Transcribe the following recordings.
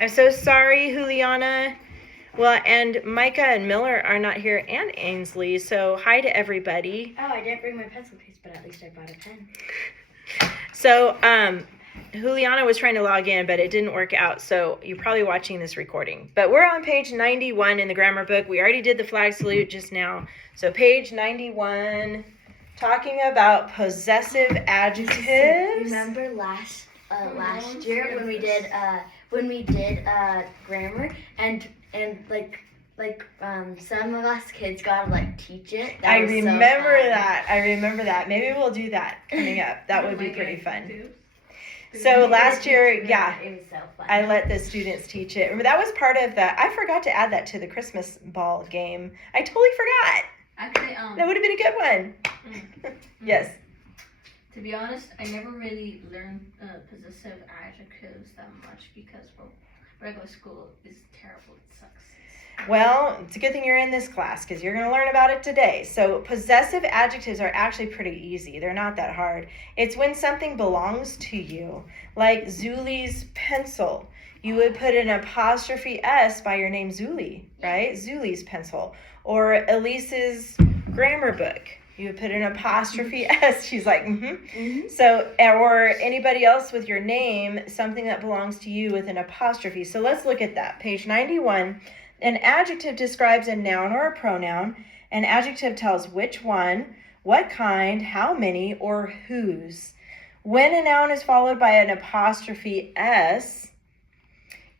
I'm so sorry, Juliana. Well, and Micah and Miller are not here, and Ainsley, so hi to everybody. Oh, I didn't bring my pencil case, but at least I brought a pen. So, Juliana was trying to log in, but it didn't work out, so you're probably watching this recording. But we're on page 91 in the grammar book. We already did the flag salute just now. So page 91, talking about possessive adjectives. Remember last year when we did grammar and some of us kids got to teach it. I remember that. Maybe we'll do that coming up. That would be pretty fun. So last year, yeah, it was so fun. I let the students teach it. Remember, that was part of I forgot to add that to the Christmas ball game. I totally forgot. Actually, that would have been a good one. Yes. To be honest, I never really learned possessive adjectives that much because regular school is terrible. It sucks. Well, it's a good thing you're in this class because you're going to learn about it today. So possessive adjectives are actually pretty easy. They're not that hard. It's when something belongs to you, like Zuli's pencil. You would put an apostrophe S by your name Zuli, right? Zuli's pencil. Or Elise's grammar book. You would put an apostrophe S. She's like, So, or anybody else with your name, something that belongs to you with an apostrophe. So let's look at that. Page 91. An adjective describes a noun or a pronoun. An adjective tells which one, what kind, how many, or whose. When a noun is followed by an apostrophe S,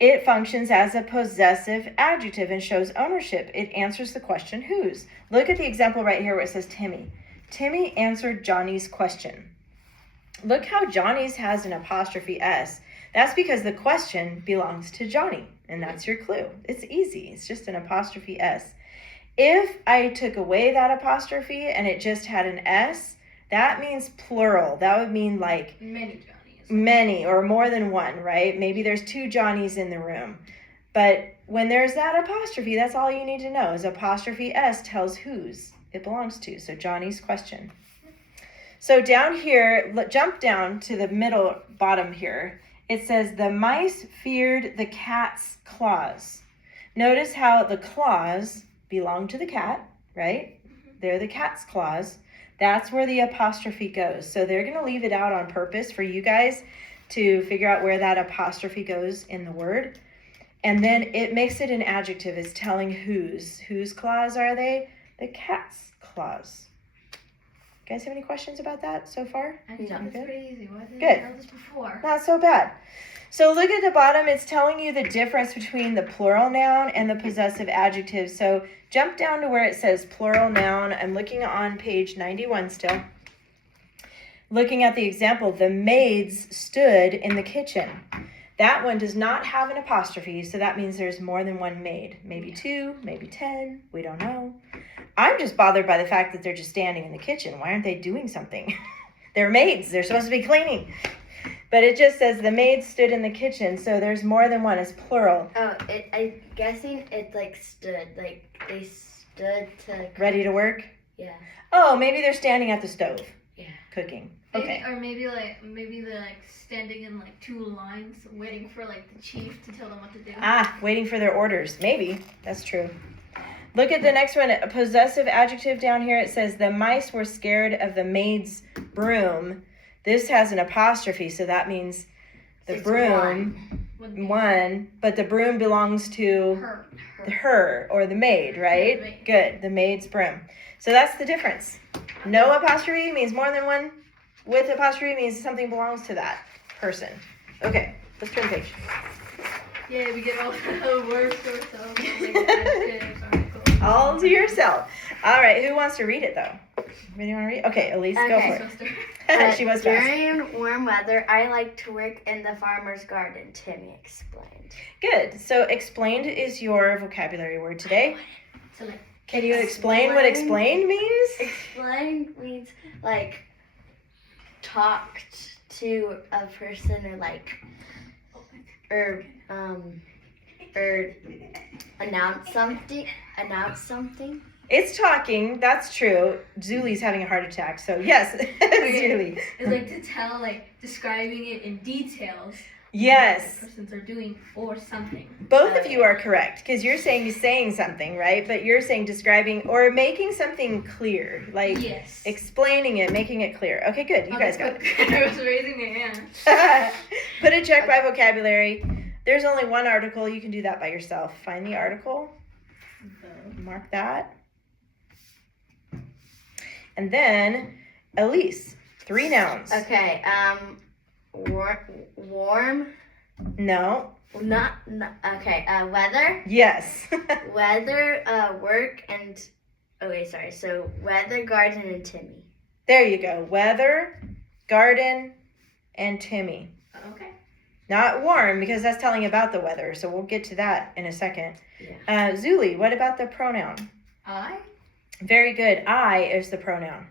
it functions as a possessive adjective and shows ownership. It answers the question whose. Look at the example right here where it says Timmy. Timmy answered Johnny's question. Look how Johnny's has an apostrophe S. That's because the question belongs to Johnny, and that's your clue. It's easy. It's just an apostrophe S. If I took away that apostrophe and it just had an S, that means plural. That would mean like Many Johnnies. Many or more than one, right? Maybe there's two Johnnies in the room. But when there's that apostrophe, that's all you need to know is apostrophe S tells whose it belongs to. So Johnny's question. So down here, jump down to the middle bottom here. It says the mice feared the cat's claws. Notice how the claws belong to the cat, right? They're the cat's claws. That's where the apostrophe goes. So they're going to leave it out on purpose for you guys to figure out where that apostrophe goes in the word. And then it makes it an adjective. It's telling whose. Whose claws are they? The cat's claws. You guys have any questions about that so far? I think it's pretty easy. Why didn't Good. I know this before? Not so bad. So look at the bottom. It's telling you the difference between the plural noun and the possessive adjective. So jump down to where it says plural noun. I'm looking on page 91 still. Looking at the example, the maids stood in the kitchen. That one does not have an apostrophe, so that means there's more than one maid. Maybe 2, maybe 10, we don't know. I'm just bothered by the fact that they're just standing in the kitchen. Why aren't they doing something? They're maids. They're supposed to be cleaning. But it just says the maids stood in the kitchen, so there's more than one. It's plural. Oh, I'm guessing it's stood. They stood to... Ready to work? Yeah. Oh, maybe they're standing at the stove. Yeah. Cooking. Maybe, Okay. or maybe they're standing in two lines waiting for the chief to tell them what to do. Waiting for their orders. Maybe. That's true. Look at the next one. A possessive adjective down here. It says the mice were scared of the maid's broom. This has an apostrophe, so that means the broom, one, but the broom belongs to her or the maid, right? The maid. Good, the maid's broom. So that's the difference. No apostrophe means more than one. With apostrophe means something belongs to that person. Okay, let's turn the page. Yeah, we get all the words to ourselves. Adjectives, articles. All to yourself. All right, who wants to read it though? Anybody want to read? Okay, Elise, go for it. She was fast. During warm weather, I like to work in the farmer's garden, Timmy explained. Good. So explained is your vocabulary word today. So Can you explain what explained means? Explain means talked to a person or announce something. It's talking. That's true. Zuli's having a heart attack. So yes, Zuli. It's to tell, describing it in details. Yes. Persons are doing or something. Both of you are correct because you're saying something, right? But you're saying describing or making something clear, like Yes. explaining it, making it clear. Okay, good. You guys got it. I was raising my hand. Put a check by vocabulary. There's only one article. You can do that by yourself. Find the article. Mark that. And then, Elise, 3 nouns. Okay. Warm. No. Not. Okay. Weather. Yes. Weather. Work and. Okay, sorry. So weather, garden, and Timmy. There you go. Weather, garden, and Timmy. Okay. Not warm because that's telling about the weather. So we'll get to that in a second. Yeah. Zuli, what about the pronoun? I. Very good. I is the pronoun.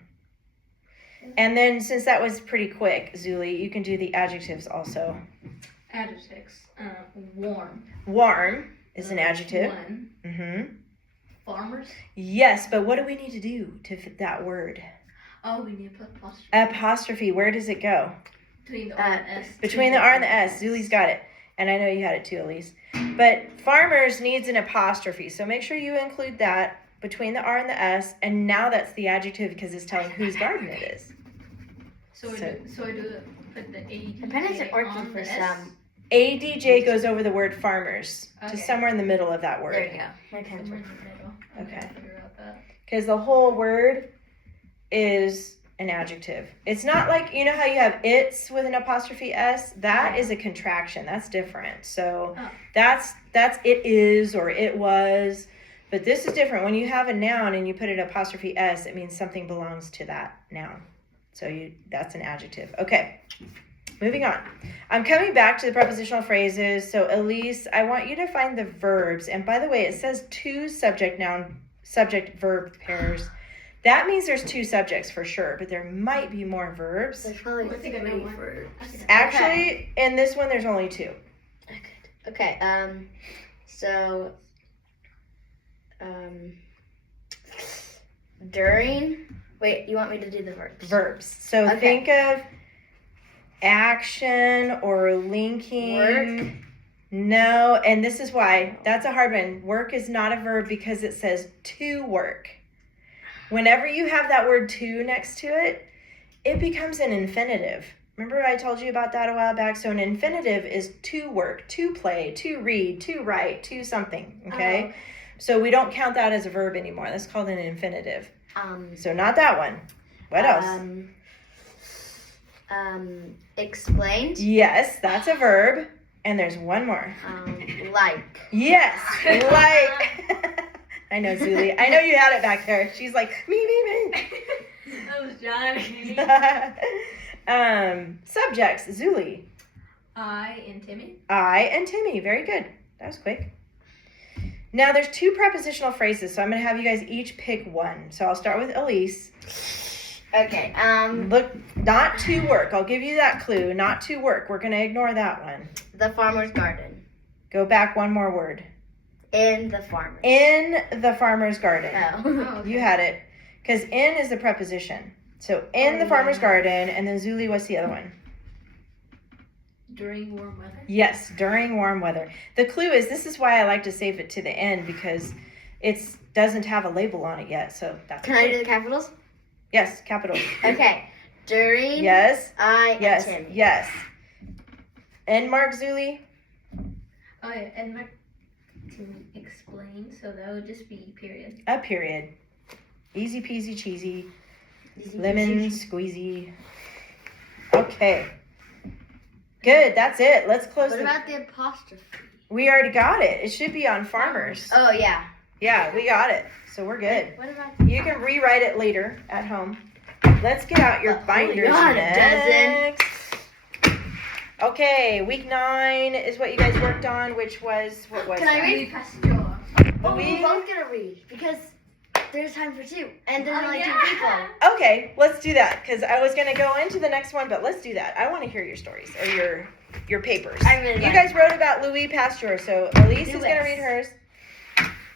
And then since that was pretty quick, Zuli, you can do the adjectives also. Adjectives. Warm. Warm is an adjective. One. Mm-hmm. Farmers. Yes, but what do we need to do to fit that word? Oh, we need to put apostrophe. Apostrophe, where does it go? Between the R and S. Between the R and the S. Zuli's got it. And I know you had it too, Elise. But farmers needs an apostrophe, so make sure you include that between the R and the S, and now that's the adjective because it's telling whose garden it is. So I do put the A. Appendix are working for some. ADJ goes over the word farmers to Okay. somewhere in the middle of that word. There you go. My Somewhere pencil. in the middle. Okay. Figure out that. Because the whole word is an adjective. It's not like, you know how you have it's with an apostrophe S? That is a contraction. That's different. So Oh. that's it is or it was. But this is different. When you have a noun and you put an apostrophe S, it means something belongs to that noun. So that's an adjective. Okay, moving on. I'm coming back to the prepositional phrases. So Elise, I want you to find the verbs. And by the way, it says 2 subject-verb pairs. That means there's 2 subjects for sure, but there might be more verbs. There's probably I think I know 3 one. verbs. Actually, in this one, there's only 2. Okay. So. During. Wait, you want me to do the verbs? Verbs. So Okay. think of action or linking. Work. No, and this is why. That's a hard one. Work is not a verb because it says to work. Whenever you have that word to next to it, it becomes an infinitive. Remember I told you about that a while back? So an infinitive is to work, to play, to read, to write, to something, okay? Oh. So we don't count that as a verb anymore. That's called an infinitive. So not that one. What else? Explained. Yes, that's a verb. And there's one more. Like. Yes, like. I know, Zuli. I know you had it back there. She's like, me. That was Johnny. Subjects, Zuli. I and Timmy. I and Timmy. Very good. That was quick. Now there's 2 prepositional phrases, so I'm going to have you guys each pick one. So I'll start with Elise. Okay. Look, not to work. I'll give you that clue. Not to work. We're going to ignore that one. The farmer's garden. Go back one more word. In the farmer's. In the farmer's garden. Oh. Oh, okay. You had it. Because in is the preposition. So in the farmer's garden, and then Zuli, what's the other one? During warm weather. Yes, during warm weather. The clue is, this is why I like to save it to the end, because it doesn't have a label on it yet. So that's Can I do the capitals? Yes, capital. Okay. During. Yes. And Timmy. Yes. And Mark, Zuli? Oh yeah, and my Timmy explain, so that would just be period. A period. Easy peasy cheesy. Easy Lemon peasy. squeezy. Okay. Good, that's it. Let's close What the... about the apostrophe? We already got it. It should be on farmers. Oh, yeah. Yeah, we got it. So we're good. What about You can rewrite it later at home. Let's get out your Oh my binders God, it next. Okay, week 9 is what you guys worked on, which was, what was Can I that? read? Pastor. Oh, Louis? we're both gonna read because there's time for 2, and there's only 2 people. Okay, let's do that, because I was going to go into the next one, but let's do that. I want to hear your stories, or your papers. I really You like guys wrote about Louis Pasteur, so Elise is going to Louis. read hers.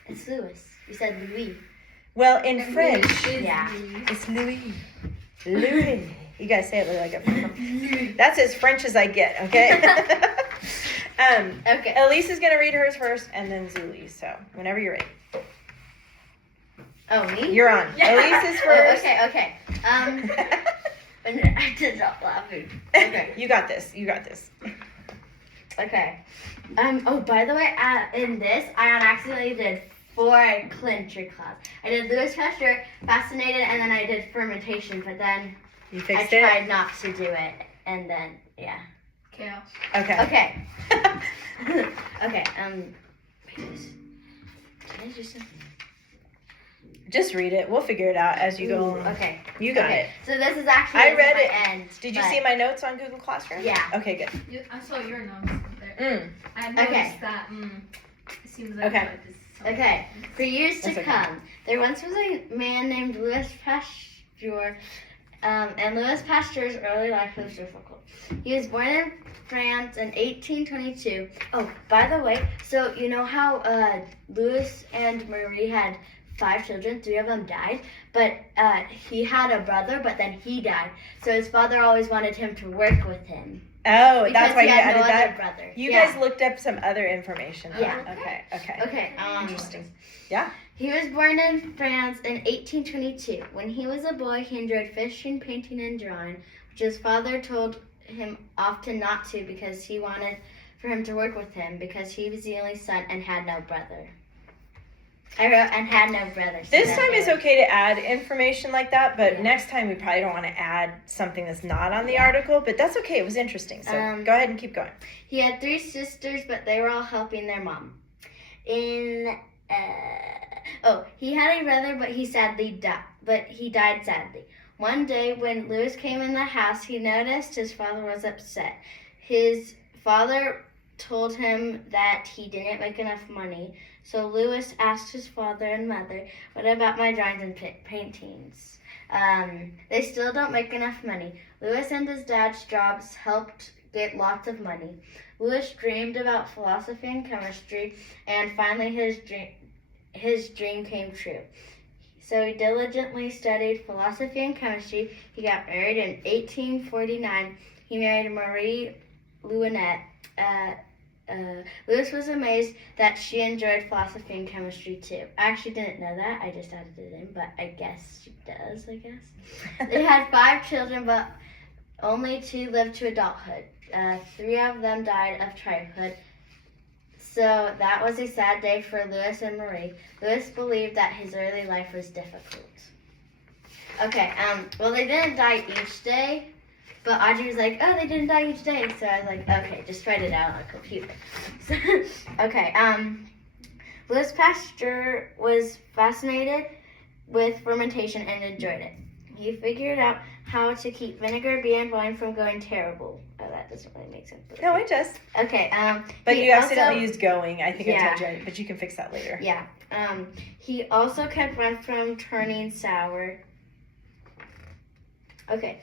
It's Louis. You said Louis. Well, in French, Yeah. it's Louis. Louis. You guys say it like a... That's as French as I get, okay? Okay. Elise is going to read hers first, and then Zuli. So whenever you're ready. Oh, me? You're on. Yeah. Elise is Oh, first. okay. I did not laughing. Okay. You got this. You got this. Okay. Oh, by the way, in this, I accidentally did 4 clincher class. I did Lewis Pasteur, Fascinated, and then I did fermentation, but then You I fixed it? tried not to do it, and then, yeah. Chaos. Okay. Okay. Okay, pages. Can I just... Just read it. We'll figure it out as you go along. Okay. You got Okay. it. So this is actually I read my it. end. Did you but- see my notes on Google Classroom? Yeah. Okay, good. I saw your notes there. I noticed Okay. that. It seems like Okay. this is something. Okay, for years to That's okay. come, there once was a man named Louis Pasteur, and Louis Pasteur's early life was difficult. He was born in France in 1822. Oh, by the way, so you know how Louis and Marie had 5 children, 3 of them died, but he had a brother, but then he died. So his father always wanted him to work with him. Oh, Because that's why he you had added no that? other brother. You Yeah. guys looked up some other information. Yeah. Okay, okay. Okay. Interesting. Yeah. He was born in France in 1822. When he was a boy, he enjoyed fishing, painting, and drawing, which his father told him often not to because he wanted for him to work with him because he was the only son and had no brother. I wrote and had no brothers. This time it's okay to add information like that, but Yeah. next time we probably don't want to add something that's not on the Yeah. article, but that's okay. It was interesting. So go ahead and keep going. He had 3 sisters, but they were all helping their mom. He had a brother, but he died sadly. One day when Louis came in the house, he noticed his father was upset. His father told him that he didn't make enough money, so Louis asked his father and mother, "What about my drawings and paintings? They still don't make enough money." Louis and his dad's jobs helped get lots of money. Louis dreamed about philosophy and chemistry, and finally his dream came true. So he diligently studied philosophy and chemistry. He got married in 1849. He married Marie Louinet. Louis was amazed that she enjoyed philosophy and chemistry too. I actually didn't know that. I just added it in, but I guess she does, I guess. They had 5 children, but only 2 lived to adulthood. 3 of them died of childhood. So that was a sad day for Louis and Marie. Louis believed that his early life was difficult. Okay, well, they didn't die each day, but Audrey was like, "Oh, they didn't die each day." So I was like, "Okay, just write it out on a computer." So, okay, Louis Pasteur was fascinated with fermentation and enjoyed it. He figured out how to keep vinegar, beer, and wine from going terrible. Oh, that doesn't really make sense. No, it does. Okay, But he you accidentally also- used going. I think I Yeah. told you, but you can fix that later. Yeah. He also kept wine from turning sour. Okay.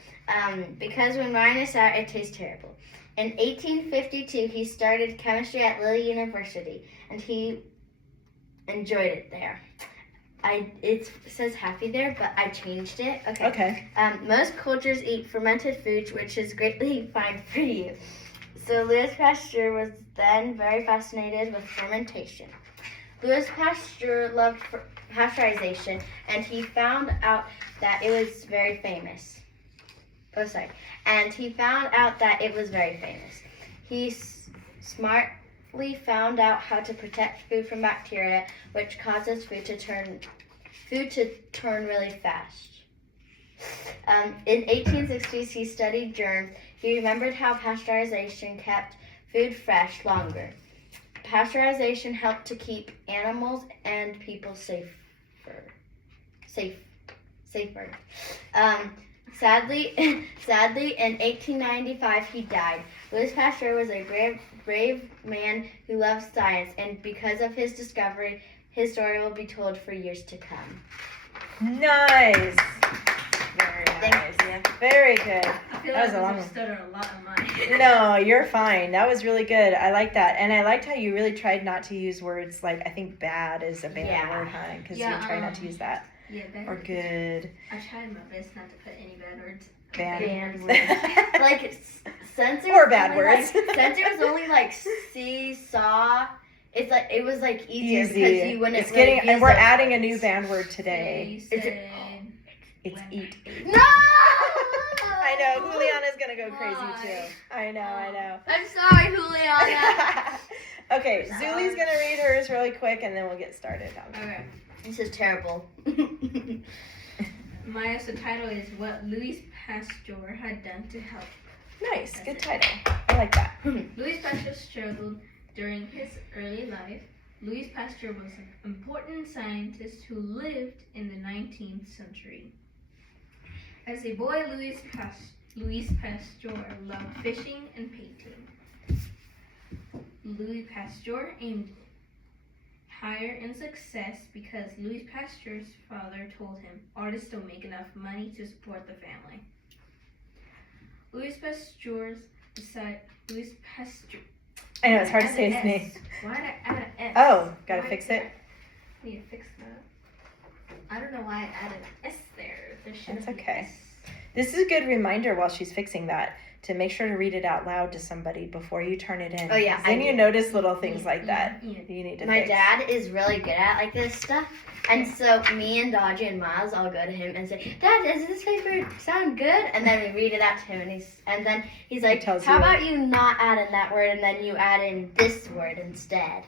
Because when wine is sour, it tastes terrible. In 1852, he started chemistry at Lille University, and he enjoyed it there. It says happy there, but I changed it. Okay. Okay. Most cultures eat fermented foods, which is greatly fine for you. So Louis Pasteur was then very fascinated with fermentation. Louis Pasteur loved pasteurization, and he found out that it was very famous. And he found out that it was very famous. He smartly found out how to protect food from bacteria, which causes food to turn really fast. In 1860s, he studied germs. He remembered how pasteurization kept food fresh longer. Pasteurization helped to keep animals and people safer. Sadly, in 1895, he died. Louis Pasteur was a brave man who loved science, and because of his discovery, his story will be told for years to come. Nice. Very nice. Very good. I feel That was like a long I one. stuttered a lot on mine. No, you're fine. That was really good. I like that. And I liked how you really tried not to use words like, I think bad is a bad Yeah. word, huh? Because Yeah, you try not to use that. Yeah, bad Or words. good. I tried my best not to put any bad words. banned words. Like censor Or bad only, words. Like, censor was only like see, saw. It's like it was like easier Easy. because you wouldn't. It's really getting, use and we're those adding a words. new banned word today. They Is it- said It's eat. No. I know, Juliana's gonna go crazy Why? too. I know. I'm sorry, Juliana. Okay, Zuli's gonna read hers really quick and then we'll get started. Okay. This is terrible. My subtitle is What Louis Pasteur Had Done to Help. Nice, good title. I like that. Louis Pasteur struggled during his early life. Louis Pasteur was an important scientist who lived in the 19th century. As a boy, Louis Pasteur loved fishing and painting. Louis Pasteur aimed higher in success because Louis Pasteur's father told him artists don't make enough money to support the family. Louis Pasteur. I know, it's hard to say his S. name. Why did I add an S? Oh, gotta Why fix did it. I need to fix that. I don't know why I added an S there. There should That's have been okay. S. This is a good reminder while she's fixing that to make sure to read it out loud to somebody before you turn it in. Oh, yeah, 'Cause then I you do. notice little things like that Yeah. you need to My fix. dad is really good at like this stuff, and so me and Dodgy and Miles all go to him and say, "Dad, does this paper sound good?" And then we read it out to him, and then he's like, tells "How you. about you not add in that word, and then you add in this word instead?"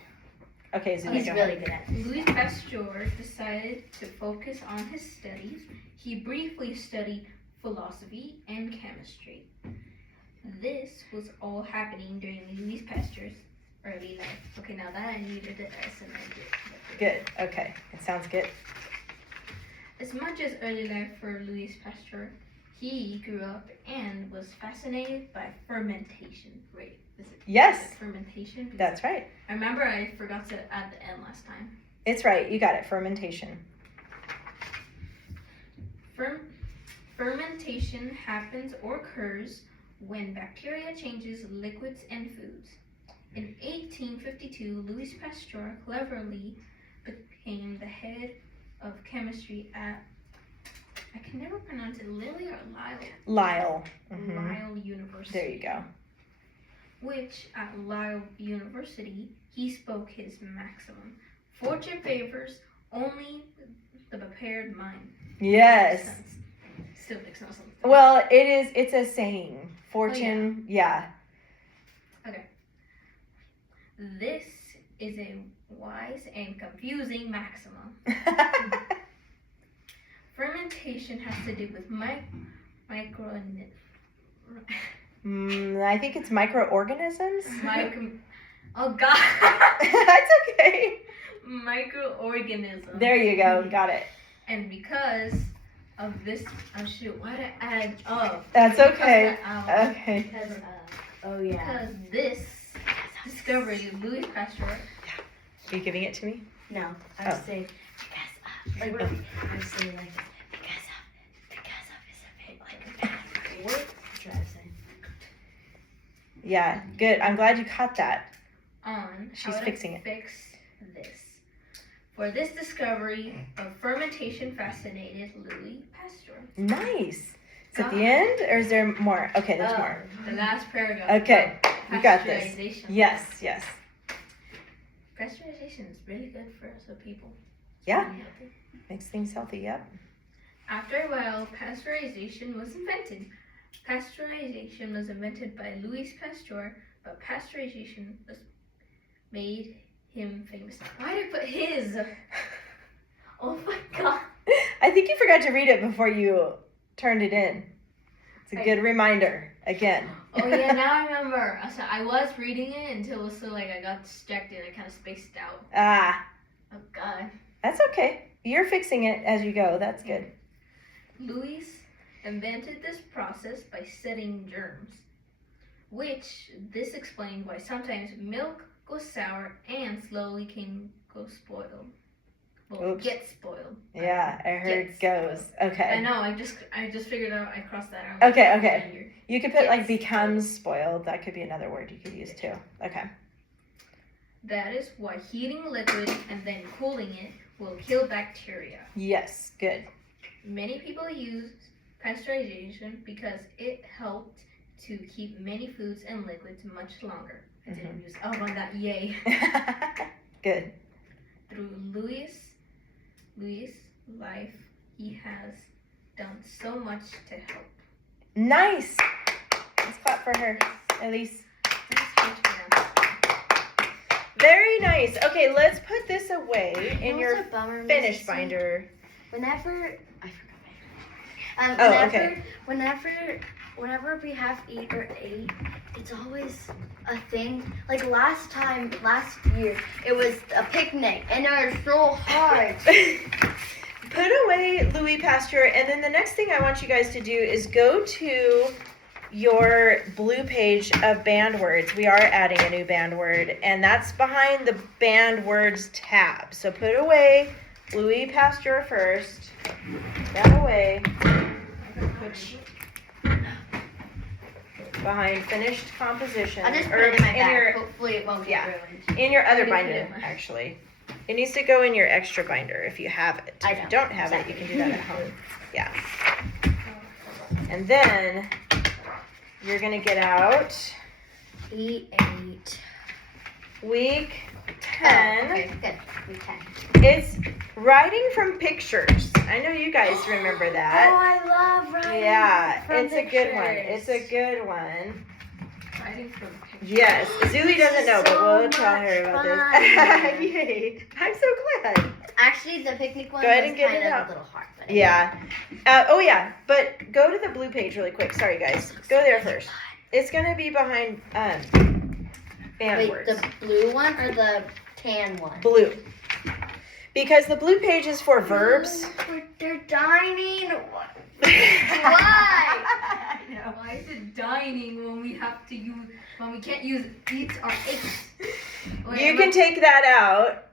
Okay, Zuli, He's go really ahead. good at it. Louis Pasteur decided to focus on his studies. He briefly studied philosophy and chemistry. This was all happening during Louis Pasteur's early life. Okay, now that I needed the S and I did. Good, okay. It sounds good. As much as early life for Louis Pasteur, he grew up and was fascinated by fermentation. Wait, is it Yes, fermentation? Because that's right. I remember I forgot to add the N last time. It's right. You got it. Fermentation. Fermentation happens or occurs when bacteria changes liquids and foods. In 1852, Louis Pasteur cleverly became the head of chemistry at, I can never pronounce it, Lily or Lyle? Lyle. Mhm. Lyle University. There you go. Which at Lyle University, he spoke his maximum. Fortune favors only the prepared mind. Yes. Makes sense. Still makes no sense. Well, it's a saying. Fortune, yeah. This is a wise and confusing maximum. Fermentation has to do with I think it's microorganisms. Oh God. That's okay. Microorganisms. There you go. Got it. And because of this, oh shoot, why did I add? Oh, That's let me cross okay. that out. Okay. Because, oh yeah. Because this discovery, Louis Pasteur. Are you giving it to me? No, I was saying because of. Like I was saying like because of is a bit like a bad word. That's what I was saying. Yeah. Good. I'm glad you caught that. On She's how to fixing it. fix this. For this discovery of fermentation fascinated Louis Pasteur. Nice. Is it the end or is there more? Okay, there's more. The last paragraph. Okay. You got this. Pasteurization. Yes. Yes. Pasteurization is really good for us people. It's Yeah. really healthy. Makes things healthy. Yep. After a while, pasteurization was invented. Pasteurization was invented by Louis Pasteur, but pasteurization was made him famous. Why did I put his? Oh my God. I think you forgot to read it before you turned it in. It's a good reminder. Again. Oh yeah, now I remember. So I was reading it until it was so like I got distracted. I kind of spaced out. Ah, Oh God. that's okay. You're fixing it as you go. That's good. Louis invented this process by studying germs, which this explained why sometimes milk goes sour and slowly can go spoiled. Well, Oops. get spoiled. Yeah, I heard Gets goes. Okay. I know. I just figured out. I crossed that out. Okay. You could put like Gets becomes spoiled. That could be another word you could use too. Okay. That is why heating a liquid and then cooling it will kill bacteria. Yes. Good. Many people use pasteurization because it helped to keep many foods and liquids much longer. I didn't use up on that, yay. Good. Through Louis' life, he has done so much to help. Nice. Let's clap for her, Elise. Very nice. Okay, let's put this away in your finished binder. Whenever we have eat or ate, it's always a thing. Like last year, it was a picnic, and it was so hard. Put away Louis Pasteur, and then the next thing I want you guys to do is go to your blue page of banned words. We are adding a new banned word, and that's behind the banned words tab. So put away Louis Pasteur first. That away. Behind finished composition. I'll just put it in my bag. Hopefully it won't get ruined. In your other binder, actually. It needs to go in your extra binder if you have it. If you don't have it, you can do that at home. Yeah. And then you're going to get out Week 10. Okay, good. Week 10. It's writing from pictures. I know you guys remember that. Oh, I love writing from it's pictures. a good one. It's a good one. Writing from pictures. Yes, Zuli doesn't know, but we'll tell her about this. Yay! I'm so glad. Actually, the picnic one Go ahead was and get kind it of out. a little hard. But But go to the blue page really quick. Sorry, guys. Go there first. It's gonna be behind banned words. The blue one or the tan one? Blue. Because the blue page is for verbs. They're dining. Why? Why is it dining when we can't use eats or ate? You can take that out.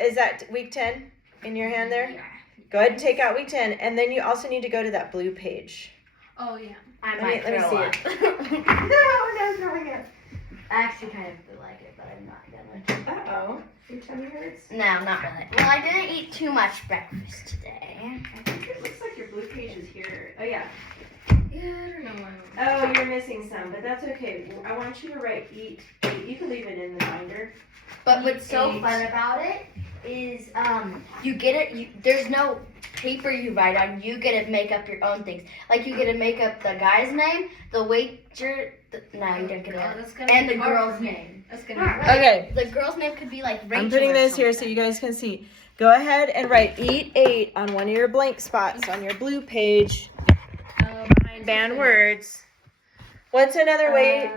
Is that week 10 in your hand there? Yeah. Go ahead and take out week 10, and then you also need to go to that blue page. Oh yeah. I Let me throw see up. No throwing up. I actually kind of feel like it, but I'm not gonna. Uh-oh. Your tummy hurts? No, not really. Well, I didn't eat too much breakfast today. I think it looks like your blue page is here. Oh, yeah. Yeah, I don't know why. Oh, you're missing some, but that's okay. I want you to write eat. You can leave it in the binder. But what's so fun about it is you get it. There's no paper you write on. You get to make up your own things. Like you get to make up the guy's name, the waiter. No, you don't get it. And the girl's name. That's gonna be Okay. The girl's name could be like Rachel. I'm putting or this here so something. you guys can see. Go ahead and write eat 8 on one of your blank spots on your blue page behind banned words. What's another way?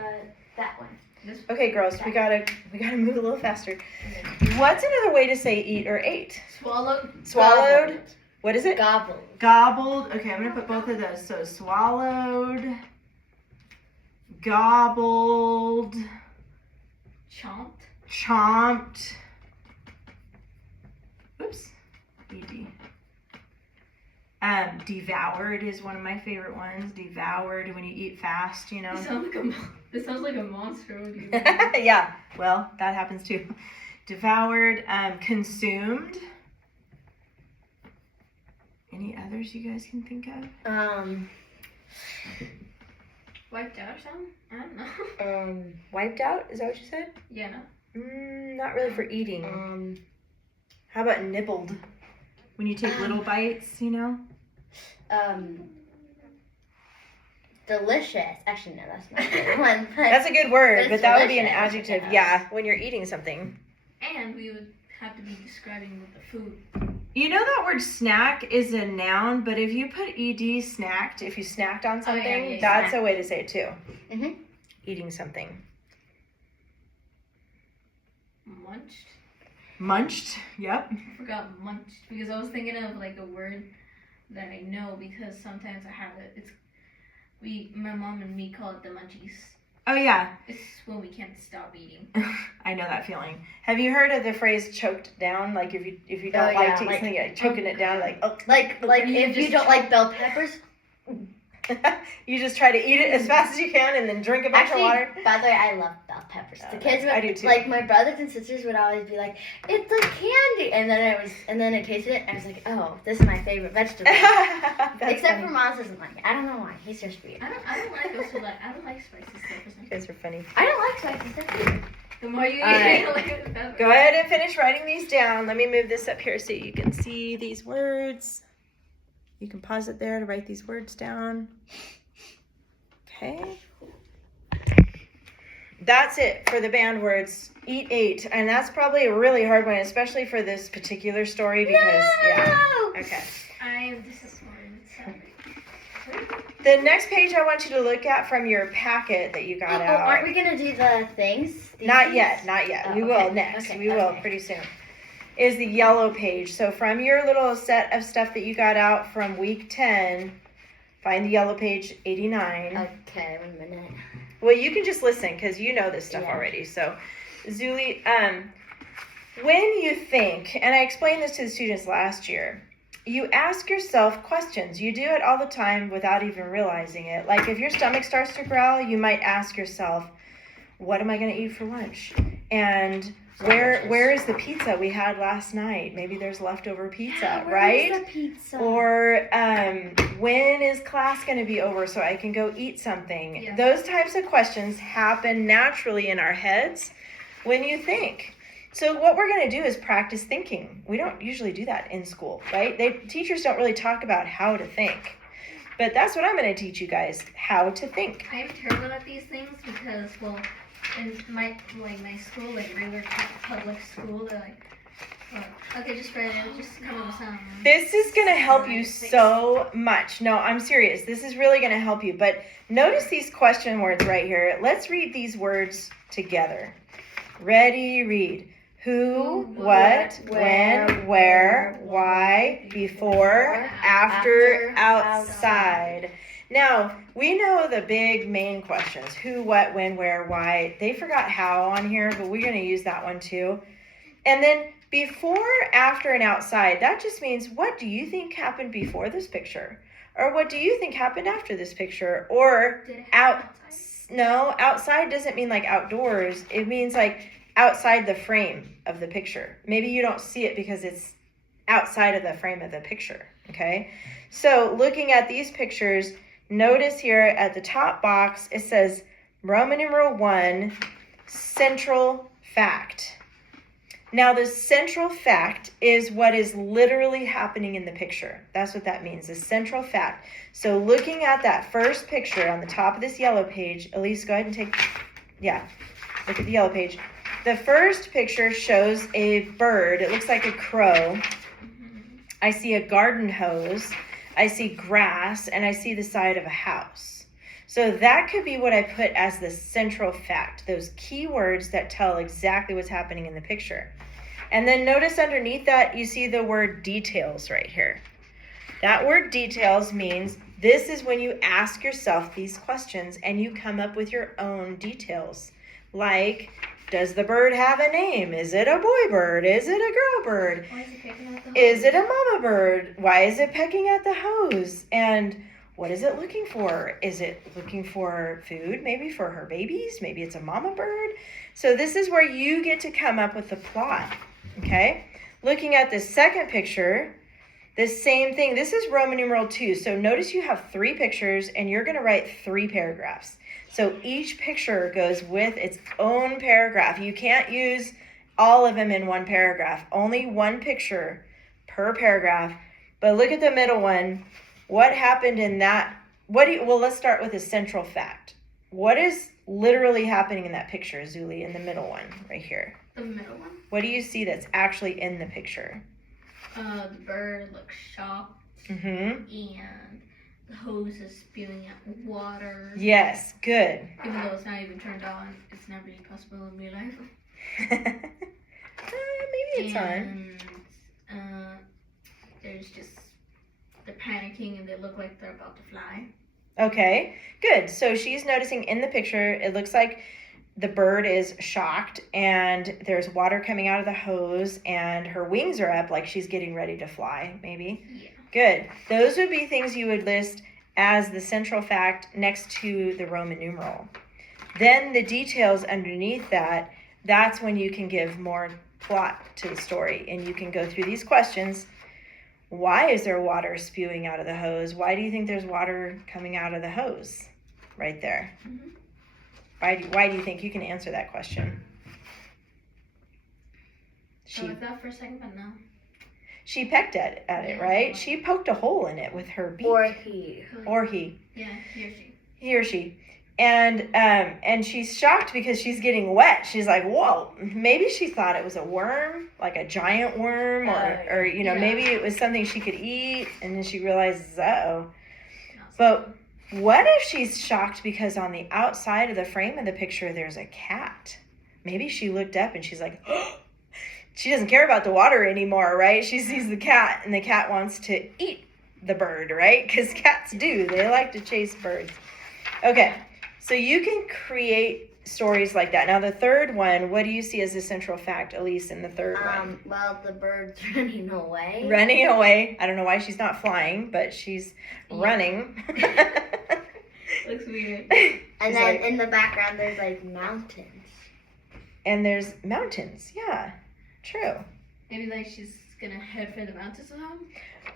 That one. Okay, girls, we gotta move a little faster. What's another way to say eat or ate? Swallowed. Swallowed. What is it? Gobbled. Gobbled. Okay, I'm gonna put both of those. So swallowed, gobbled, Chomped. chomped. Oops. ED. Devoured is one of my favorite ones. Devoured when you eat fast, you know. This sounds like a monster. Yeah. Well, that happens too. Devoured. Consumed. Any others you guys can think of? Wiped out or something? I don't know. Wiped out? Is that what you said? Yeah, no. Not really for eating. How about nibbled? When you take little bites, you know? Delicious. Actually, no, that's not a good one. That's a good word, It's but that would be an delicious, adjective. yes. Yeah, when you're eating something. And we would have to be describing with the food. You know that word snack is a noun, but if you put ed snacked, if you snacked on something, yeah, that's snack. a way to say it too. Mhm. Eating something. Munched. Munched. Yep. I forgot munched because I was thinking of like a word that I know because sometimes I have it. My mom and me call it the munchies. Oh yeah. It's when we can't stop eating. I know that feeling. Have you heard of the phrase "choked down"? Like if you don't Oh, like yeah, to eat like- something, like choking it down, like oh. Like if you don't like bell peppers. You just try to eat it as fast as you can and then drink a bunch of water. By the way, I love bell peppers. The kids would, I do too. like my brothers and sisters would always be like, "It's a candy," and then I tasted it, and I was like, "Oh, this is my favorite vegetable." Except for Mom doesn't like it. I don't know why. He's just weird. I don't like those. I don't like spicy stuff. Or something. You guys are funny. I don't like spicy stuff either. The more you eat, right. the more the better. Go ahead and finish writing these down. Let me move this up here so you can see these words. You can pause it there to write these words down. Okay. That's it for the banned words. Eat 8. And that's probably a really hard one, especially for this particular story because, yeah. Okay. I am disappointed. Sorry. The next page I want you to look at from your packet that you got out. Aren't we going to do the things? Not yet. Oh, We will next. Okay, We will pretty soon. Is the yellow page. So from your little set of stuff that you got out from week 10, find the yellow page 89. Okay, 1 minute. Well, you can just listen because you know this stuff already. So, Zuli, when you think, and I explained this to the students last year, you ask yourself questions. You do it all the time without even realizing it. Like if your stomach starts to growl, you might ask yourself, what am I going to eat for lunch? And where is the pizza we had last night? Maybe there's leftover pizza, right? Where is the pizza? Or when is class going to be over so I can go eat something? Yeah. Those types of questions happen naturally in our heads when you think. So what we're going to do is practice thinking. We don't usually do that in school, right? Teachers don't really talk about how to think. But that's what I'm going to teach you guys, how to think. I'm terrible at these things because, well, in my school, like regular public school, they're like, well, okay, just write it, just come up with something. This is going to help you so much. No, I'm serious. This is really going to help you. But notice these question words right here. Let's read these words together. Ready, read. Who, what, when, where, why, before, after, outside. Now, we know the big main questions. Who, what, when, where, why. They forgot how on here, but we're going to use that one too. And then before, after, and outside, that just means what do you think happened before this picture? Or what do you think happened after this picture? Or outside doesn't mean like outdoors. It means like outside the frame of the picture. Maybe you don't see it because it's outside of the frame of the picture, okay? So looking at these pictures, notice here at the top box, it says Roman numeral 1, central fact. Now the central fact is what is literally happening in the picture. That's what that means, the central fact. So looking at that first picture on the top of this yellow page, Elise, go ahead and look at the yellow page. The first picture shows a bird. It looks like a crow. I see a garden hose. I see grass, and I see the side of a house. So that could be what I put as the central fact, those key words that tell exactly what's happening in the picture. And then notice underneath that, you see the word details right here. That word details means this is when you ask yourself these questions and you come up with your own details. Like, does the bird have a name? Is it a boy bird? Is it a girl bird? Why is it pecking at the hose? Is it a mama bird? Why is it pecking at the hose? And what is it looking for? Is it looking for food? Maybe for her babies? Maybe it's a mama bird? So this is where you get to come up with the plot, okay? Looking at the second picture, the same thing. This is Roman numeral 2. So notice you have 3 pictures and you're going to write 3 paragraphs. So each picture goes with its own paragraph. You can't use all of them in one paragraph. Only one picture per paragraph. But look at the middle one. What happened in that? Let's start with a central fact. What is literally happening in that picture, Zuli, in the middle one right here? The middle one? What do you see that's actually in the picture? The bird looks shocked. Mm-hmm. And the hose is spewing out water. Yes, good. Even though it's not even turned on, it's not really possible in real life. Maybe it's on. And they're panicking and they look like they're about to fly. Okay, good. So she's noticing in the picture, it looks like the bird is shocked and there's water coming out of the hose and her wings are up like she's getting ready to fly, maybe. Yeah. Good. Those would be things you would list as the central fact next to the Roman numeral. Then the details underneath that, that's when you can give more plot to the story. And you can go through these questions. Why is there water spewing out of the hose? Why do you think there's water coming out of the hose? Right there. Mm-hmm. Why do you think? You can answer that question. I thought for a second, but no. She pecked at it, right? She poked a hole in it with her beak. Or he. Or he. Yeah, he or she. He or she. And she's shocked because she's getting wet. She's like, whoa, maybe she thought it was a worm, like a giant worm, or you know, maybe it was something she could eat, and then she realizes, uh-oh. But what if she's shocked because on the outside of the frame of the picture, there's a cat? Maybe she looked up and she's like, oh, she doesn't care about the water anymore, right? She sees the cat, and the cat wants to eat the bird, right? Because cats do. They like to chase birds. Okay. So you can create stories like that. Now the third one, what do you see as the central fact, Elise, in the third one? Well, the bird's running away. Running away. I don't know why she's not flying, but she's running. Looks weird. And then in the background, there's like mountains. And there's mountains. Yeah, true. Maybe like she's gonna head for the mountains or something?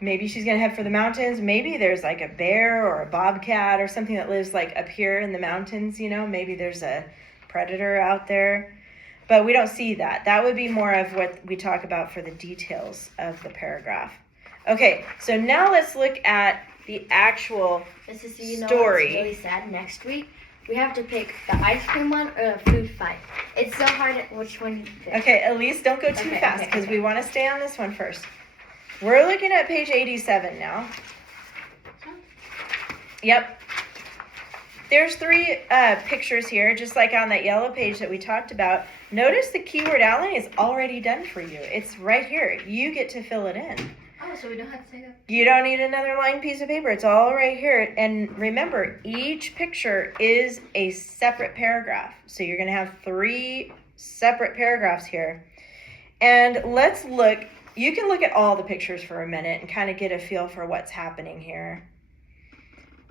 Maybe she's gonna head for the mountains. Maybe there's like a bear or a bobcat or something that lives like up here in the mountains, you know. Maybe there's a predator out there. But we don't see that. That would be more of what we talk about for the details of the paragraph. Okay, so now let's look at the actual Mrs. So you know story. what's really sad? Next week, we have to pick the ice cream one or the food fight. It's so hard at which one you pick. Okay, Elise, don't go too fast because we want to stay on this one first. We're looking at page 87 now. Yep. There's three pictures here, just like on that yellow page that we talked about. Notice the keyword outline is already done for you. It's right here. You get to fill it in. Oh, so we don't have to take that. You don't need another lined piece of paper. It's all right here. And remember, each picture is a separate paragraph. So you're going to have 3 separate paragraphs here. And let's look. You can look at all the pictures for a minute and kind of get a feel for what's happening here.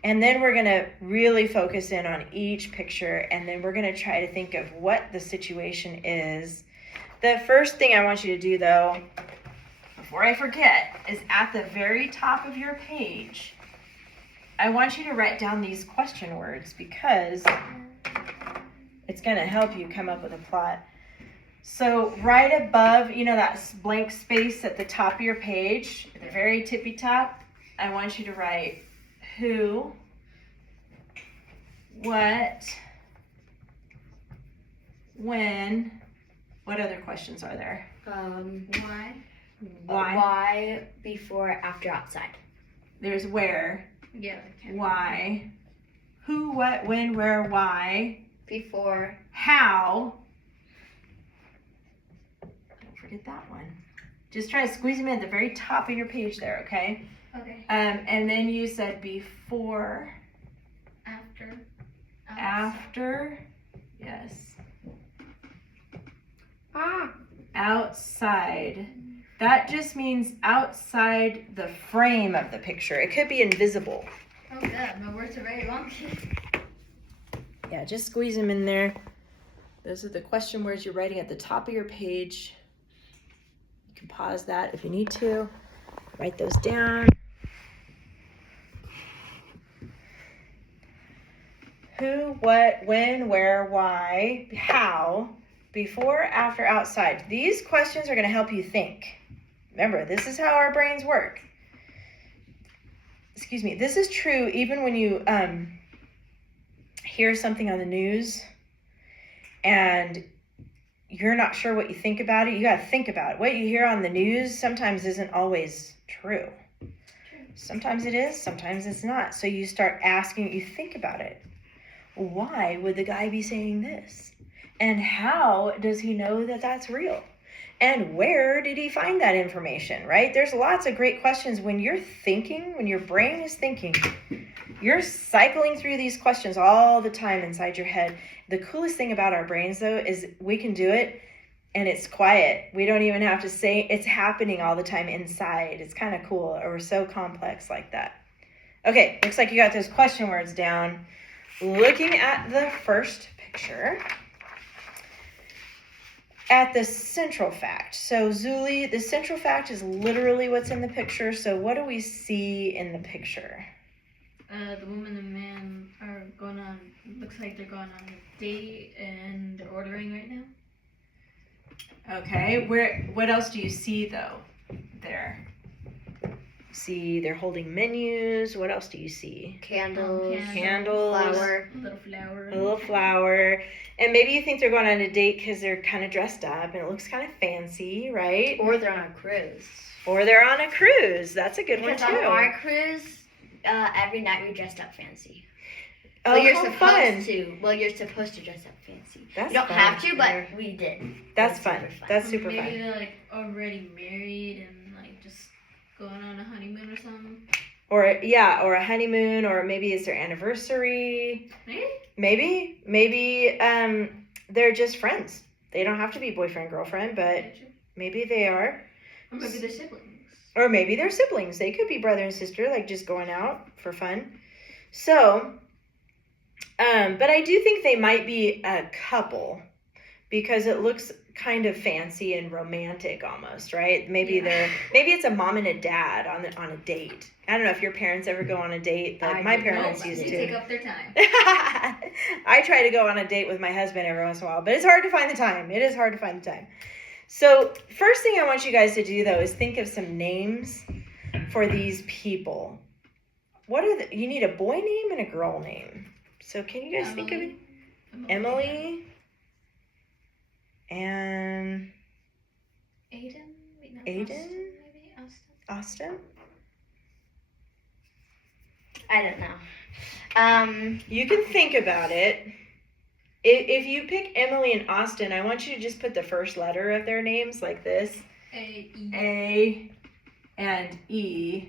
And then we're going to really focus in on each picture, and then we're going to try to think of what the situation is. The first thing I want you to do, though, before I forget, is at the very top of your page, I want you to write down these question words because it's going to help you come up with a plot. So right above, you know, that blank space at the top of your page, at the very tippy top, I want you to write who, what, when, what other questions are there? Why? Why? Why, before, after, outside. There's where, Yeah. why, who, what, when, where, why, Before. how. Don't forget that one. Just try to squeeze them in at the very top of your page there, okay? Okay. And then you said before, after, yes, outside. That just means outside the frame of the picture. It could be invisible. Oh god, my words are very wonky. Yeah, just squeeze them in there. Those are the question words you're writing at the top of your page. You can pause that if you need to. Write those down. Who, what, when, where, why, how, before, after, outside. These questions are going to help you think. Remember, this is how our brains work. Excuse me. This is true even when you hear something on the news and you're not sure what you think about it. You got to think about it. What you hear on the news sometimes isn't always true. Sometimes it is, sometimes it's not. So you start asking, you think about it. Why would the guy be saying this? And how does he know that that's real? And where did he find that information, right? There's lots of great questions. When you're thinking, when your brain is thinking, you're cycling through these questions all the time inside your head. The coolest thing about our brains, though, is we can do it and it's quiet. We don't even have to say it's happening all the time inside. It's kind of cool, or we're so complex like that. Okay, looks like you got those question words down. Looking at the first picture, at the central fact. So Zuli, the central fact is literally what's in the picture. So what do we see in the picture? The woman and man are going on, looks like they're going on a date and they're ordering right now. Okay, what else do you see though there? See, they're holding menus. What else do you see? Candles. Candles. Flower. A little flower. And maybe you think they're going on a date because they're kind of dressed up and it looks kind of fancy, right? Or they're on a cruise. Or they're on a cruise. That's a good one too. Because on our cruise, every night we dressed up fancy. Oh, well, you're how supposed fun. to. Well, you're supposed to dress up fancy. That's you don't fun. have to, but we did. That's It was fun. super fun. That's super Maybe fun. they're like already married and like just going on a honeymoon or something. Or a honeymoon, or maybe it's their anniversary. Maybe they're just friends. They don't have to be boyfriend girlfriend, but maybe they are. Or maybe they're siblings. Or maybe they're siblings. They could be brother and sister, like just going out for fun. So, but I do think they might be a couple because it looks kind of fancy and romantic almost, right? Maybe it's a mom and a dad on a date. I don't know if your parents ever go on a date, but my parents used They to. take up their time. I try to go on a date with my husband every once in a while, but it's hard to find the time. It is hard to find the time. So first thing I want you guys to do though is think of some names for these people. You need a boy name and a girl name. So can you guys think of it? Emily and Aiden? Maybe Austin? I don't know. You can think about it. If you pick Emily and Austin, I want you to just put the first letter of their names like this. A and E.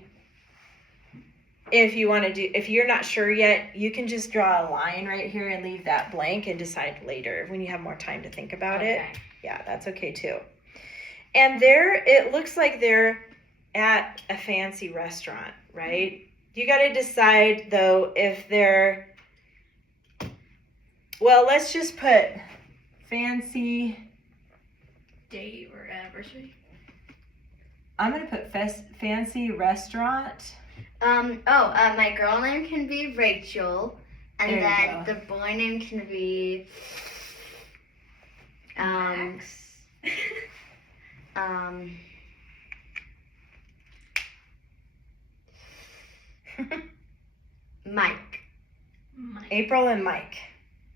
If you're not sure yet, you can just draw a line right here and leave that blank and decide later when you have more time to think about it. Yeah, that's okay too. And it looks like they're at a fancy restaurant, right? You got to decide though if they're, well, let's just put fancy date or anniversary. I'm going to put fancy restaurant. My girl name can be Rachel, and There you then go. the boy name can be Max. Mike. April and Mike.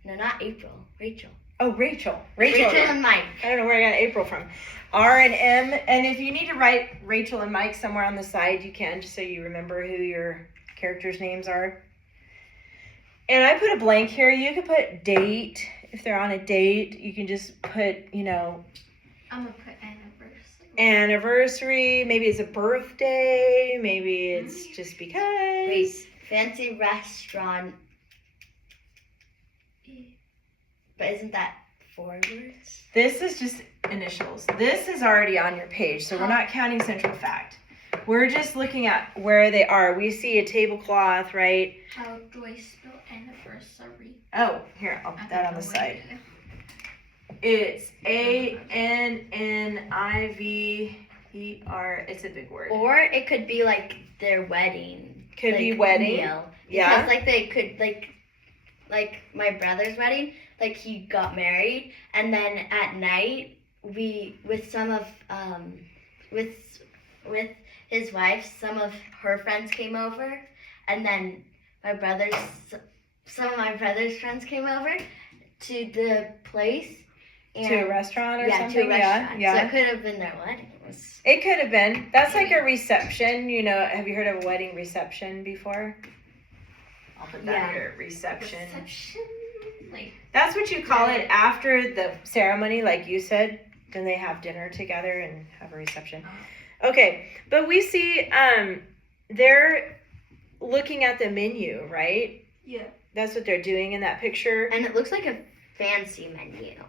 No, not April. Rachel. Oh, Rachel. Rachel and Mike. I don't know where I got April from. R and M. And if you need to write Rachel and Mike somewhere on the side, you can, just so you remember who your characters' names are. And I put a blank here. You could put date. If they're on a date, you can just put, I'm gonna put anniversary. Maybe it's a birthday. Maybe it's just because. Wait, fancy restaurant. But isn't that 4 words? This is just initials. This is already on your page, so we're not counting central fact. We're just looking at where they are. We see a tablecloth, right? How do I spell anniversary? Oh, here, I'll put that on the side. It's ANNIVER. It's a big word. Or it could be like their wedding. Could like, be wedding. meal. Yeah. Because they could like my brother's wedding, like he got married, and then at night with his wife, some of her friends came over, and then some of my brother's friends came over to the place. To a restaurant or something? To a restaurant. Yeah. So it could have been their wedding. It could have been. That's like a reception. Have you heard of a wedding reception before? I'll put that here. Reception. That's what you call it after the ceremony, like you said. Then they have dinner together and have a reception. Okay, but we see they're looking at the menu, right? Yeah. That's what they're doing in that picture. And it looks like a fancy menu.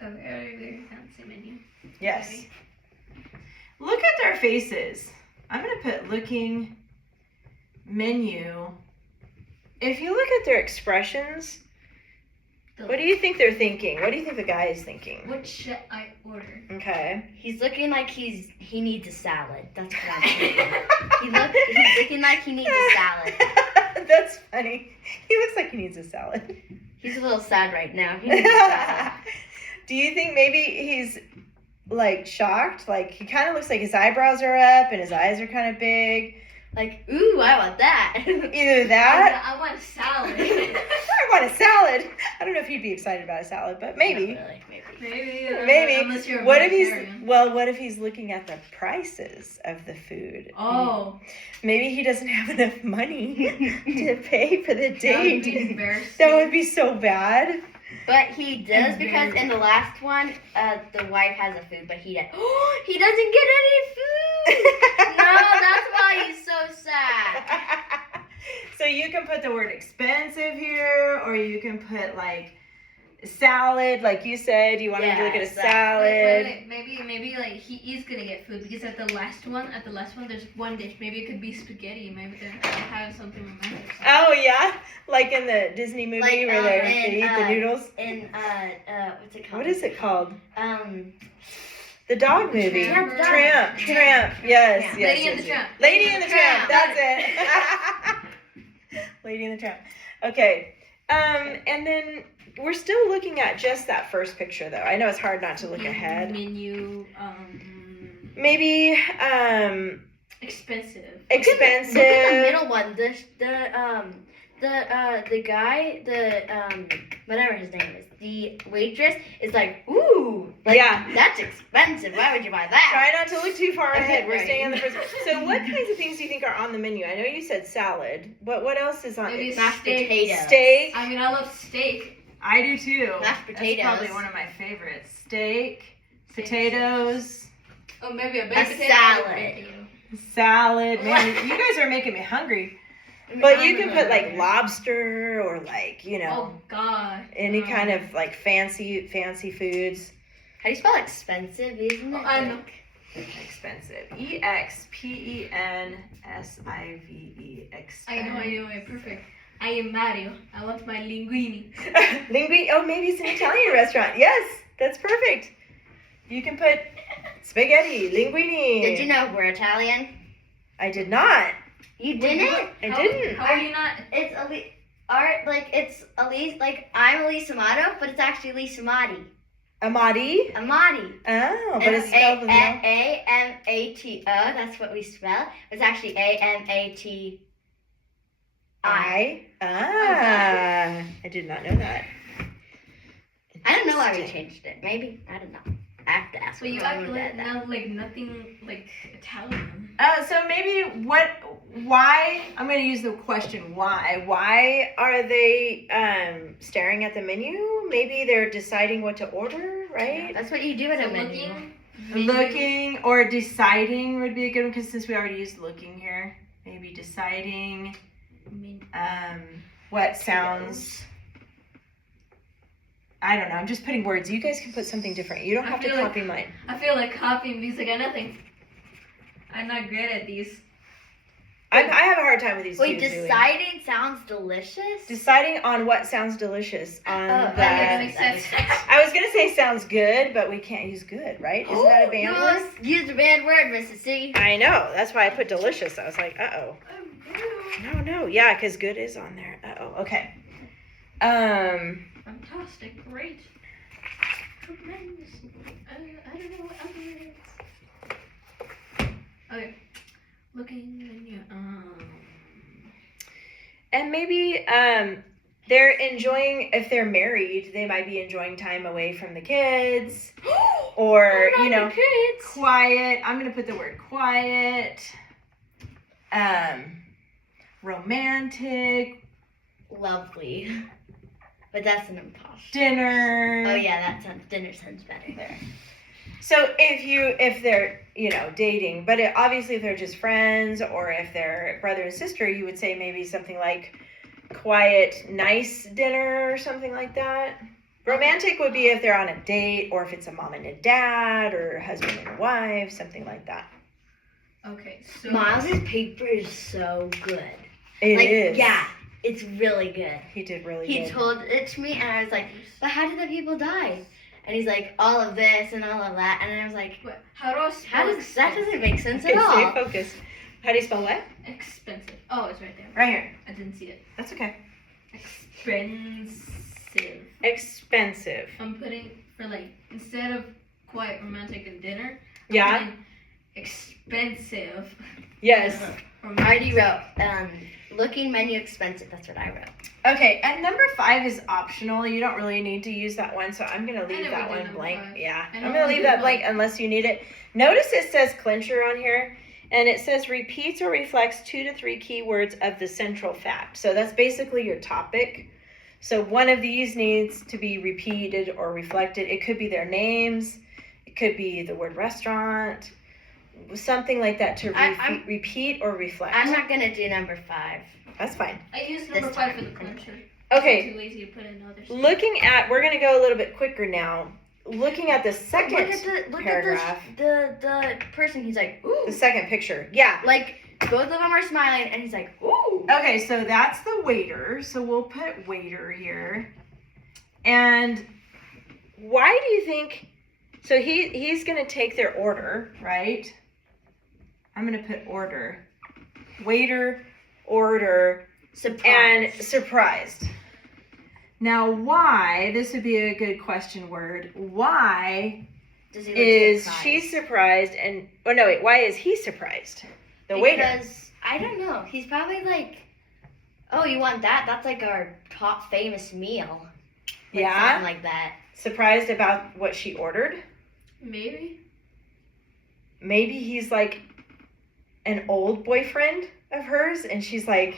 A very, very fancy menu. Yes. Okay. Look at their faces. I'm going to put looking menu, if you look at their expressions, what do you think they're thinking? What do you think the guy is thinking? What should I order? Okay. He's looking like he needs a salad. That's what I'm thinking. He's looking like he needs a salad. That's funny. He looks like he needs a salad. He's a little sad right now. He needs a salad. Do you think maybe he's like shocked? Like he kind of looks like his eyebrows are up and his eyes are kind of big. Like, ooh, I want that. Either that. I want a salad. I want a salad. I don't know if he'd be excited about a salad, but maybe. Not really, Maybe. Maybe. Unless you're a What if he's vegetarian. what if he's looking at the prices of the food? Oh. Maybe he doesn't have enough money to pay for the That would date. be embarrassing. That would be so bad. But he does because in the last one, the wife has a food, but he doesn't. He doesn't get any food. No, that's why he's so sad. So you can put the word expensive here, or you can put like salad, like you said. You want him to look at a salad. Wait. Maybe like he is gonna get food because at the last one, there's one dish. Maybe it could be spaghetti. Maybe they have something romantic. Oh yeah, like in the Disney movie Like, where they eat the noodles. In what's it called? What is it called? The dog movie. Tramp. Tramp. Yes. Lady and the Tramp. Lady and the Tramp. Tramp. That's it. Lady and the Tramp. Okay. And then we're still looking at just that first picture, though. I know it's hard not to look ahead. Menu. Maybe Expensive. expensive. Look at the middle one. The guy, whatever his name is, the waitress is like, ooh, like, Yeah. that's expensive. Why would you buy that? Try not to look too far ahead. We're Right. staying on the first. So, what kinds of things do you think are on the menu? I know you said salad, but what else is on? Maybe Mashed steak. potatoes. Steak. I mean, I love steak. I do too. Mashed potatoes. That's probably one of my favorites. Steak, potatoes, Oh, maybe a A baked potato. salad. salad. Man, you guys are making me hungry. But you can put like lobster or like, Oh God. any kind of like fancy foods. How do you spell expensive? Isn't it? I know. Expensive. EXPENSIVE. I know. Perfect. I am Mario. I want my linguine. Linguine. Oh, maybe it's an Italian restaurant. Yes, that's perfect. You can put spaghetti, linguine. Did you know we're Italian? I did not. You didn't? I didn't. How are you not? It's it's Elise, like I'm Elise Amato, but it's actually Elise Amati. Amati. Amati. Oh, but it's spelled with no. A-M-A-T-O, that's what we spell. It's actually A-M-A-T-I. I did not know that. I don't know why we changed it. Maybe, I don't know. I have to ask But you my mom act and like dad that. no, like nothing like Italian. So maybe why, I'm going to use the question why. Why are they staring at the menu? Maybe they're deciding what to order, right? That's what you do at So a menu. Looking or deciding would be a good one because since we already used looking here. Maybe deciding what sounds... I don't know. I'm just putting words. You guys can put something different. You don't have to copy mine. I feel like copying these. I got nothing. I'm not good at these. I have a hard time with these. Wait, two, Julie. deciding sounds delicious? Deciding on what sounds delicious. On that That the. makes sense. I was gonna say sounds good, but we can't use good, right? Isn't that a banned word? Use the banned word, Mrs. C. I know. That's why I put delicious. I was like, No. Yeah, because good is on there. Okay. Fantastic. Great. Tremendous. I don't know what other words. Okay. Looking menu. And maybe they're enjoying, if they're married, they might be enjoying time away from the kids. Or, kids. quiet. I'm going to put the word quiet. Romantic. Lovely. But that's an imposter. Dinner. Oh yeah, dinner sounds better. There. So if they're, dating, but obviously if they're just friends or if they're brother and sister, you would say maybe something like quiet, nice dinner or something like that. Romantic would be if they're on a date or if it's a mom and a dad or a husband and a wife, something like that. Okay. So Miles's paper is so good. It like, is. yeah, it's really good. He did really He good. told it to me, and I was like, but how did the people die? And he's like, all of this and all of that. And I was like, What? How do I spell that doesn't make sense Okay, at all. stay focused. How do you spell what? expensive? Oh, it's right there. Right here. I didn't see it. That's okay. Expensive. Expensive. I'm putting for like instead of quiet, romantic, and dinner. I'm Yeah. putting expensive. Yes. I already wrote, looking menu expensive. That's what I wrote. Okay, and number 5 is optional. You don't really need to use that one, so I'm going to leave never that did one number blank. 5. Yeah, I I'm know going to we leave did that blank unless you need it. Notice it says clincher on here, and it says repeats or reflects 2 to 3 keywords of the central fact. So that's basically your topic. So one of these needs to be repeated or reflected. It could be their names. It could be the word restaurant. Something like that to repeat or reflect. I'm not going to do number 5. That's fine. I used number This 5 for time. the clincher. Okay. I'm too lazy to put in others. Looking at, we're going to go a little bit quicker now. Looking at the second Look paragraph, at the person. He's like, ooh. the second picture. Yeah. Like, both of them are smiling, and he's like, ooh. Okay, so that's the waiter. So we'll put waiter here. And why do you think, so he's going to take their order, right? I'm going to put order. Waiter, order, Surprise. and surprised. Now, why, this would be a good question word, why Does he look is surprised? she surprised and, oh no, wait, why is he surprised? The waiter. Because, I don't know. He's probably like, oh, you want that? That's like our top famous meal. Like Yeah? something like that. Surprised about what she ordered? Maybe. Maybe he's like an old boyfriend of hers and she's like,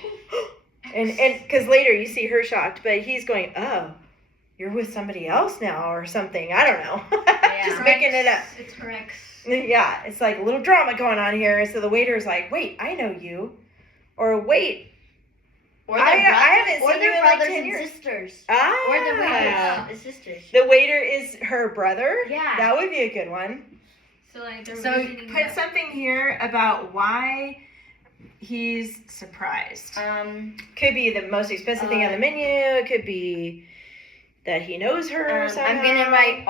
and because later you see her shocked, but he's going, oh, you're with somebody else now or something. I don't know. Just Her making ex- it up. It's her ex. Yeah, it's like a little drama going on here. So the waiter's like, wait, I know you. Or wait, Or I their haven't or seen their you in like brothers 10 and years. sisters. Ah. Or the waiters, sisters. The waiter is her brother? Yeah. That would be a good one. So like they're So visiting put that. something here about why he's surprised. Could be the most expensive thing on the menu. It could be that he knows her somehow. I'm gonna write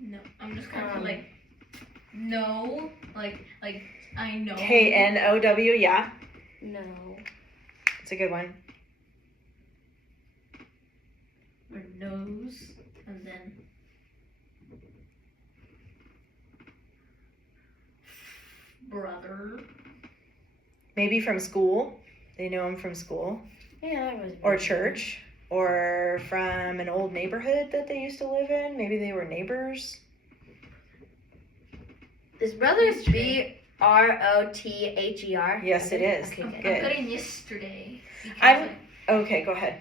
No, I'm just gonna put like no, like I know. K-N-O-W, yeah. no. It's a good one. Or nose, and then brother. Maybe from school. They know him from school. Yeah, that was. Or church. Or from an old neighborhood that they used to live in. Maybe they were neighbors. Is brothers B-R-O-T-H-E-R? Yes, it is. Okay, I'm good. putting yesterday. Because, I'm- Okay, go ahead.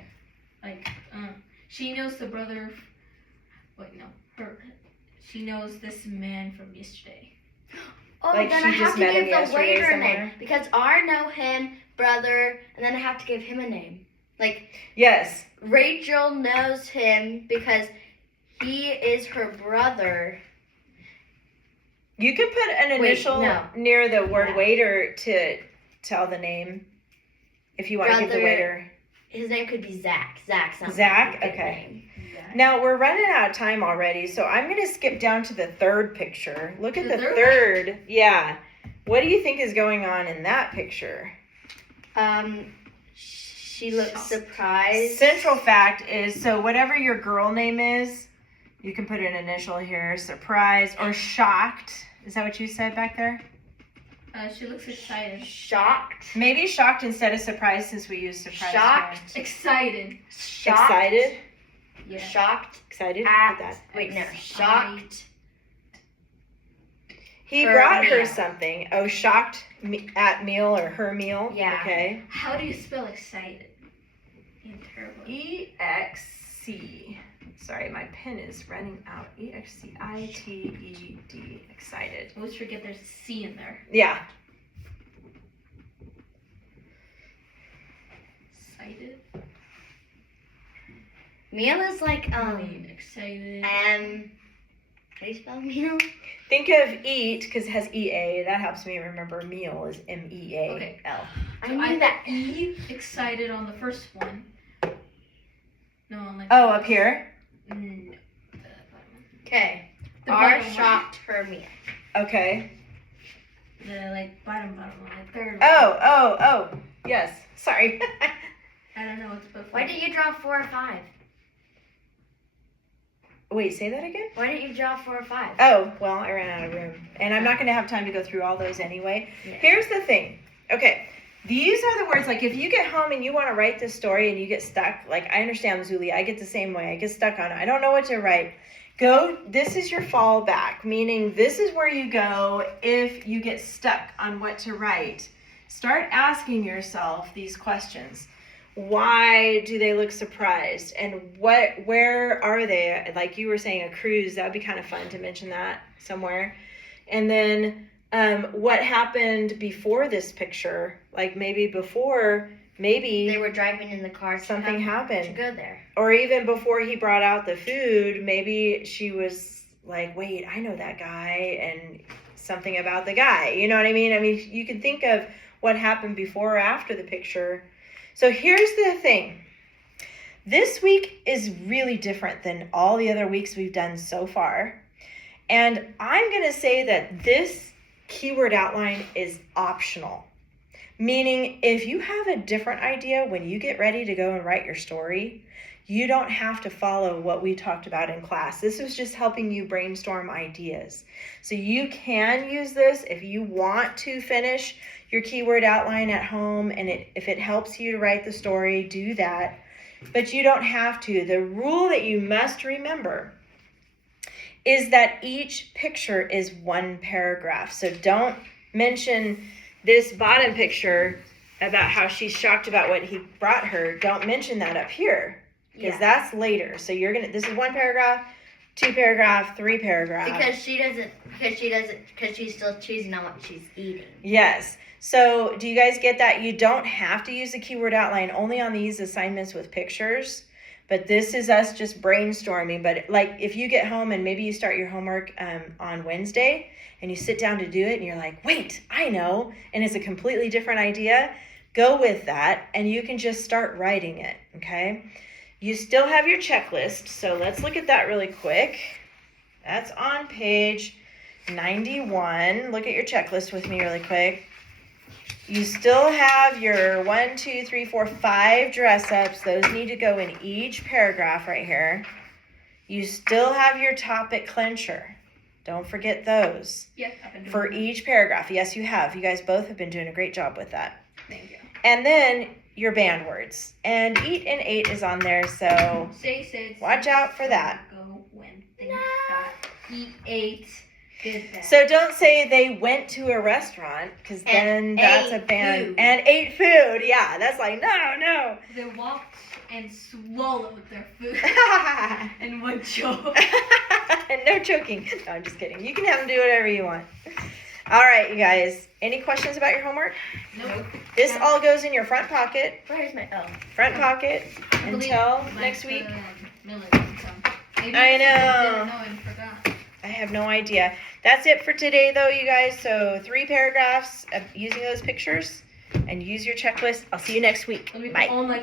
she knows the brother. Wait, no, her. She knows this man from yesterday. Oh, Like then she I have just to met him give the yesterday waiter a somewhere? name because R know him, brother, and then I have to give him a name. Like Yes. Rachel knows him because he is her brother. You could put an initial no. near the word Yeah. waiter to tell the name. If you want to give the Brother. waiter. His name could be Zach. Zach sounds Zach? like a good Okay. name. Now we're running out of time already, so I'm going to skip down to the third picture. Look at The the third? third. Yeah. What do you think is going on in that picture? She looks Shocked. surprised. Central fact is, so whatever your girl name is, you can put an initial here, surprised or shocked. Is that what you said back there? She looks excited. Shocked. Maybe shocked instead of surprised since we use surprised. Shocked. Excited. Shocked. Excited? Yeah. Shocked Excited? at Put that. wait no shocked. He Her brought her meal. something. Oh, shocked at meal or her meal? Yeah. Okay. How do you spell excited? In terrible. E-X-C. Sorry, my pen is running out. E-X-C-I-T-E-D. Excited. I always forget there's a C in there. Yeah. Excited. Meal is like Excited. How do you spell meal? Think of eat, because it has EA. That helps me remember meal is MEAL. Okay. I So knew that. E excited on the first one. No, on like. Oh, up here? Mm, Okay. the R bottom one. shocked her meal. Okay. The like bottom one, like third one. Oh. Yes. Sorry. I don't know what's before. Why didn't you draw 4 or 5? Wait, say that again? Why didn't you draw 4 or 5? Oh, well, I ran out of room. And I'm not going to have time to go through all those anyway. Yeah. Here's the thing. Okay. These are the words, like if you get home and you want to write this story and you get stuck, like I understand, Zuli, I get the same way. I get stuck on it. I don't know what to write. This is your fallback, meaning this is where you go if you get stuck on what to write. Start asking yourself these questions. Why do they look surprised? And where are they? Like you were saying, a cruise, that would be kind of fun to mention that somewhere. And then what happened before this picture? Like maybe They were driving in the car. Something happened. To go there. Or even before he brought out the food, maybe she was like, wait, I know that guy, and something about the guy. You know what I mean? I mean, you can think of what happened before or after the picture. So here's the thing. This week is really different than all the other weeks we've done so far. And I'm going to say that this keyword outline is optional. Meaning, if you have a different idea when you get ready to go and write your story, you don't have to follow what we talked about in class. This was just helping you brainstorm ideas. So you can use this if you want to finish your keyword outline at home, and if it helps you to write the story, do that. But you don't have to. The rule that you must remember is that each picture is one paragraph. So don't mention this bottom picture about how she's shocked about what he brought her. Don't mention that up here, because that's later. So this is one paragraph, 2 paragraph, 3 paragraph. Because she's still choosing on what she's eating. Yes. So do you guys get that? You don't have to use the keyword outline only on these assignments with pictures, but this is us just brainstorming. But like if you get home and maybe you start your homework on Wednesday and you sit down to do it and you're like, wait, I know, and it's a completely different idea, go with that and you can just start writing it, okay? You still have your checklist, so let's look at that really quick. That's on page 91. Look at your checklist with me really quick. You still have your 1, 2, 3, 4, 5 dress ups. Those need to go in each paragraph right here. You still have your topic clincher. Don't forget those. Yes, I've been doing For that. each paragraph. Yes, you have. You guys both have been doing a great job with that. Thank you. And then your band words. And eat and ate is on there, so Say, watch out for that. Go when things start. Eat, ate, did that. So don't say they went to a restaurant, because then that's a ate band. food. And ate food. Yeah, that's like, no. They walked and swallowed their food and one choke. And no choking. No, I'm just kidding. You can have them do whatever you want. All right, you guys. Any questions about your homework? Nope. This all goes in your front pocket. Where's my Front pocket I believe until like next week. Miller didn't come. Maybe I he know. didn't know and forgot. I have no idea. That's it for today, though, you guys. So 3 paragraphs of using those pictures, and use your checklist. I'll see you next week. Let me put Bye. all my